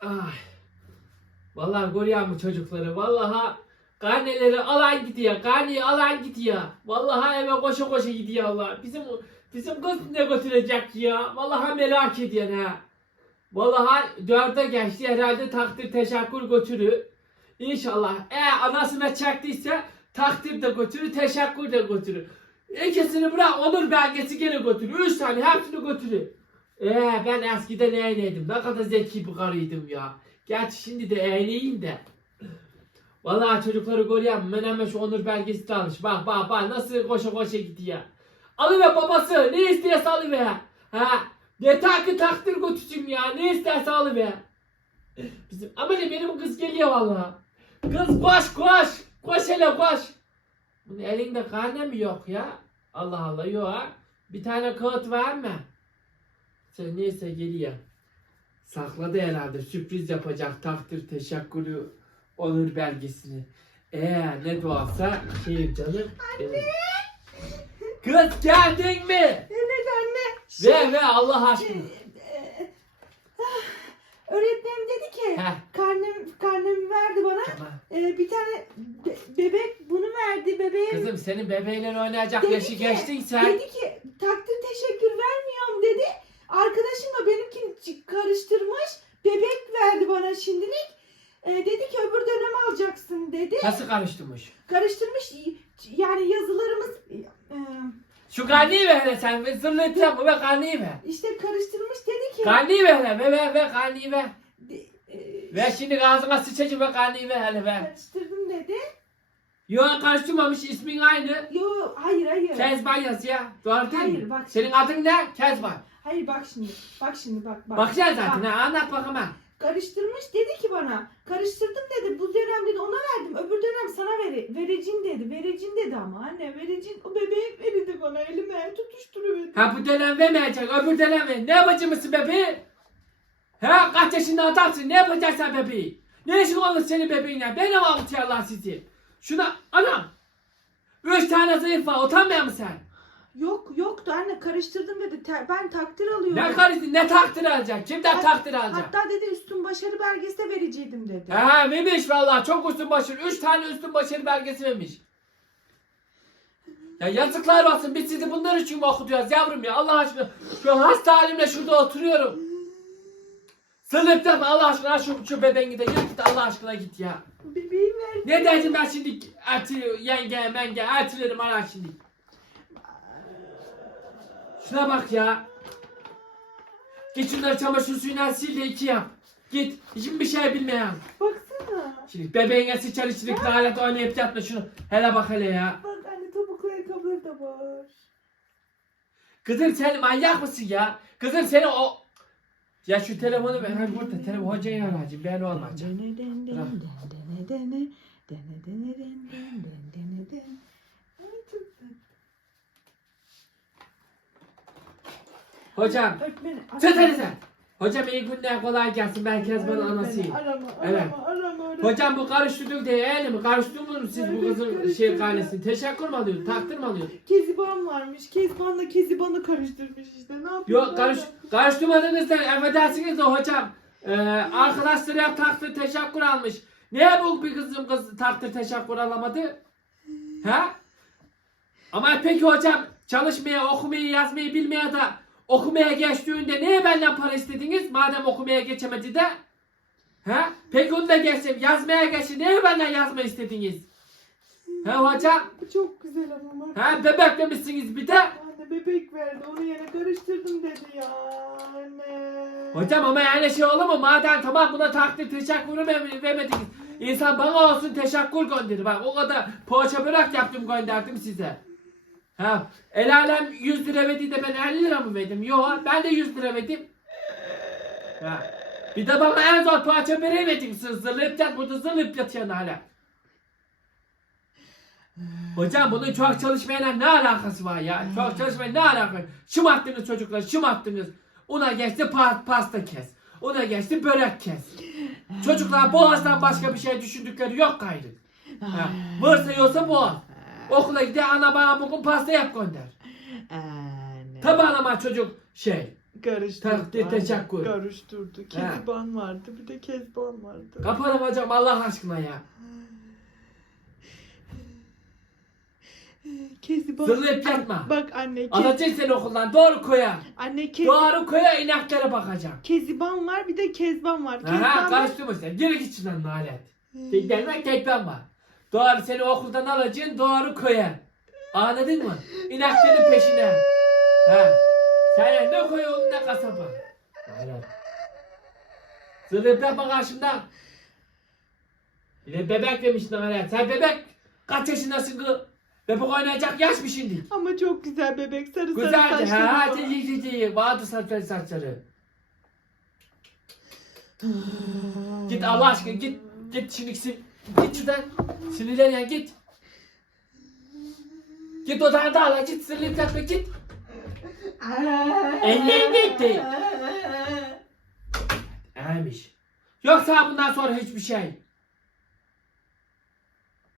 Ay. Vallahi görüyor mu çocukları? Vallahi karneleri alan gidiyor. Karneyi alan gidiyor. Vallahi eve koşa koşa gidiyor Allah. Bizim bizim kız ne götürecek ya? Vallahi merak ediyorsun ha. Vallahi dörde geçti herhalde takdir teşekkür götürü. İnşallah. Eğer anasına çektiyse takdir de götürü, teşekkür de götürü. İkisini bırak onur belgesi gene götürü. Üç tane hepsini götürü. Ee ben eskiden eğleydim. Ne kadar zeki bir karıydım ya. Gerçi şimdi de eğleyeyim de. Vallahi çocukları görüyorum. Şu onur belgesi de almış. Bak bak bak nasıl koşa koşa gidiyor. Alıver babası. Ne isterse alıver. Ha. Yeter ki takdir götürsün ya. Ne isterse alıver. Bizim ama ne benim kız geliyor vallahi. Kız koş koş. Koş hele koş. Bunun elinde karne mi yok ya? Allah Allah yok ha. Bir tane kağıt var mı? Sen neyse geliyor. Sakladı herhalde. Sürpriz yapacak takdir teşekkürü onur belgesini. Eğer ne doğarsa şey canım. evet. Kız geldin mi? Evet anne. Ver ver Allah aşkına. Ee, ah, Öğretmenim dedi ki Heh. karnem karnemi verdi bana. Tamam. Ee, bir tane be- bebek bunu verdi bebeğe. Kızım senin bebeğiyle oynayacak Dedi yaşı ki- geçtin sen. Dedi ki takdir teşekkür vermiyorum dedi. Arkadaşım da benimkini ç- karıştırmış. Bebek verdi bana şimdilik. Ee, dedi ki öbür dönem alacaksın dedi. Nasıl karıştırmış? Karıştırmış yani yazılarımız e, Şu karneyi ver hele sen. Ve zırlayacağım bu ve karneyi ver. işte karıştırmış dedi ki. Karneyi ver hele. Ver ver ver karneyi ver. de- e, Ver şimdi ağzına sıçacı ve karneyi ver hele ver. Karıştırdım dedi. Yok karıştırmamış ismin aynı. Yo hayır hayır. Kezban yaz ya. Doğru değil Hayır, mi? bak Senin adın ne? Kezban. Hayır bak şimdi. Bak şimdi bak bak. Bakacaksın zaten ha. Anlat bakalım ha. Karıştırmış dedi ki bana. Karıştırdım dedi. Bu dönem dedi ona verdim. Öbür dönem sana vere, vereceğim dedi. Vereceğim dedi ama anne vereceğim. O bebeği verildi bana elime tutuşturuverdi. Ha bu dönem vermeyecek. Öbür dönem ver. Ne yapıcı mısın bebeği? Ha kaç yaşında adamsın? Ne yapacaksın sen bebeği? Ne işin olur senin bebeğinle? Ben mi avutuyor Allah sizi? Şuna anam. Üç tane zayıf var. Utanmıyor musun sen? Yok yoktu anne karıştırdım dedi. Te- ben takdir alıyorum. Ne karıştın? Ne takdir alacak? Kimden Hat- takdir alacak? Hatta dedi üstün başarı belgesi de verecektim dedi. Ha vermiş vallahi çok üstün başarı. Üç tane üstün başarı belgesi vermiş. Ya yazıklar olsun biz sizi bunlar için mi okutuyoruz yavrum ya Allah aşkına. Şu hasta halimle şurada oturuyorum. Sırlıp deme Allah aşkına şu, şu bebeğin de yürü git Allah aşkına git ya. Verdi. Ne dedim ben şimdi eti yenge menge etilerim ara şimdi. Şuna bak ya. Git şunları çamaşır suyuna sil de iki yap. Git. Hiçbir şey bilmeyen. Baksana. Şimdi bebeğine sıçar içlik lanet oynayıp yatma şunu. Hele bak hele ya. Bak anne topuklu ayakkabıları da var. Kızım sen manyak mısın ya? Kızım seni o... Ya şu telefonu ver. Hadi burada telefon hocayı arayacağım. Ben olmayacağım. Bırak. Hocam. Öğretmenim, arama. sen. Hocam iyi günler kolay gelsin. Ben Kezban'ın Öğretmenim, anasıyım. Arama Evet. arama arama. öğretmenim. Hocam bu karıştırdık diye eğli mi? Karıştırdınız mı siz bu Evet, kızın şey karıştırdım. karnesini? Teşekkür mü alıyorsun? Takdir mi alıyorsun? Keziban varmış. Kezban'la Keziban'ı karıştırmış işte. Ne yapayım? Yok karış, karıştırmadınız da affedersiniz de hocam. Ee, arkadaşları hep takdir teşekkür almış. Niye bu bir kızım kız takdir teşekkür alamadı? Ha? Ama peki hocam çalışmaya, okumayı, yazmayı bilmeye de okumaya geçtiğinde niye benden para istediniz? Madem okumaya geçemedi de. Ha? Peki onu da geçtim. Yazmaya geçti. Niye benden yazma istediniz? Ha hocam? Çok güzel ama bak. Ha bebek demişsiniz bir de. Anne bebek verdi. Onu yine karıştırdım dedi ya. Anne. Hocam ama yani şey olur mu? Madem tamam buna takdir teşekkür ver- vermediniz. İnsan bana olsun teşekkür gönderir. Bak o kadar poğaça börek yaptım gönderdim size. Ha, el alem 100 lira verdi de ben 50 lira mı verdim? Yok ben de 100 lira verdim. Ha. Bir de bana en zor böreği verdin. Sır zırlayıp yat burada zırlayıp yatıyorsun hala. Hocam bunun çok çalışmayla ne alakası var ya? Çok çalışmayla ne alakası? Şımarttınız çocuklar, şımarttınız. Ona geçti pa- pasta kes. Ona geçti börek kes. Çocuklar boğazdan başka bir şey düşündükleri yok gayrı. Ha, Varsa yoksa boğaz. Okula gidiyor ana bana bugün pasta yap gönder. Anne. Tabi anama çocuk şey. Karıştırdı. Takdir, teşekkür. Karıştırdı. Kezban vardı bir de Kezban vardı. Kaparım hocam Allah aşkına ya. Kezban. Zırlayıp yatma. Bak anne. Kez... Alacaksın seni okuldan doğru koya. Anne Kez... Doğru koya inaklere bakacağım. Keziban var bir de Kezban var. Kezban Aha karıştırma sen. Geri git şuradan nalet. Teklerden tekben var. Doğru seni okuldan alacaksın doğru koya. Anladın mı? İnaklerin peşine. Ha. Sen ne koy oğlum ne kasaba. Zırlayıp yapma karşımda. Bir de bebek demiş nalet. Sen bebek kaç yaşındasın kız? Bebek oynayacak yaş mı şimdi? Ama çok güzel bebek. Sarı sarı Güzeldi. saçları Ha, var. iyi iyi iyi. Vardı saçları saçları. Git Allah aşkına git. Git şimdi Git şuradan. Sinirlenen git. Git odana hala git sinirlenip yatma git. Ellerin gitti. Ermiş. Yoksa bundan sonra hiçbir şey.